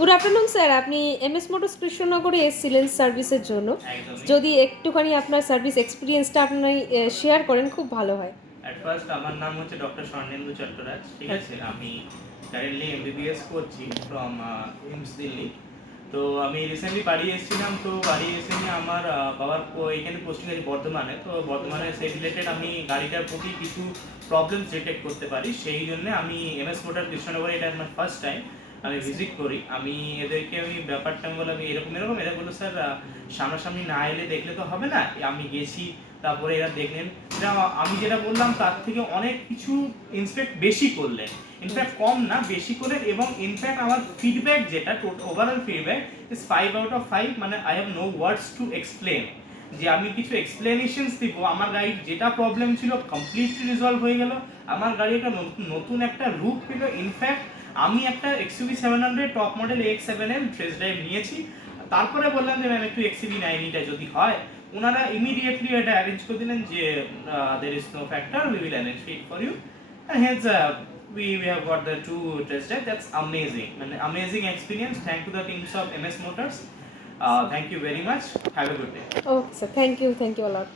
Good afternoon sir, আপনি MS motors কৃষ্ণনগরে এসেছিলেন সার্ভিসের জন্য। একদমই। যদি একটুখানি আপনার সার্ভিস এক্সপিরিয়েন্সটা আপনি শেয়ার করেন খুব ভালো হয়। অ্যাট ফার্স্ট আমার নাম হচ্ছে ডক্টর স্বর্ণেন্দু চট্টরাজ, ঠিক আছে। আমি কারেন্টলি এমবিবিএস করছি ফ্রম এইমস দিল্লি। তো আমি রিসেন্টলি বাড়ি এসেছিলাম, তো বাড়ি এসে নিয়ে আমার বাবার এখানে পোস্টিং আছে বর্ধমানে। তো বর্ধমানে সেই রিলেটেড আমি গাড়িটার প্রতি কিছু প্রবলেমস ডিটেক্ট করতে পারি, সেই জন্য আমি এমএস মোটর কৃষ্ণনগরে, এটা আমার ফার্স্ট টাইম আমি ভিজিট করি। আমি ব্যাপারটা বলে আমি এরকম এরকম এরা বললো, স্যার সামনাসামনি না এলে দেখলে তো হবে না, আমি গেছি তারপরে এরা দেখলেন। এরা আমি যেটা বললাম তার থেকে অনেক কিছু ইনস্পেক্ট বেশি করলেন, ইনফ্যাক্ট কম না বেশি করলেন। এবং ইনফ্যাক্ট আমার ফিডব্যাক যেটা overall feedback is 5 out of 5, মানে I have no words to explain. যে আমি কিছু এক্সপ্লেনেশনস দিব, আমার গাড়ির যেটা প্রবলেম ছিল কমপ্লিটলি রিজলভ হয়ে গেল। আমার গাড়ি একটা নতুন একটা রূপ পেল। ইনফ্যাক্ট আমি একটা XUV 700 top model AX7L test drive নিয়েছি, তারপরে বললাম যে ম্যাম একটু XUV 90টা যদি হয়। ওনারা ইমিডিয়েটলি এটা অ্যারেঞ্জ করে দিলেন যে there is no factor, we will arrange it for you. And hence we have got the two test drive. That's amazing, an amazing experience. Thank to the teams of MS Motors. Thank you very much. Have a good day. Okay sir, thank you, thank you a lot.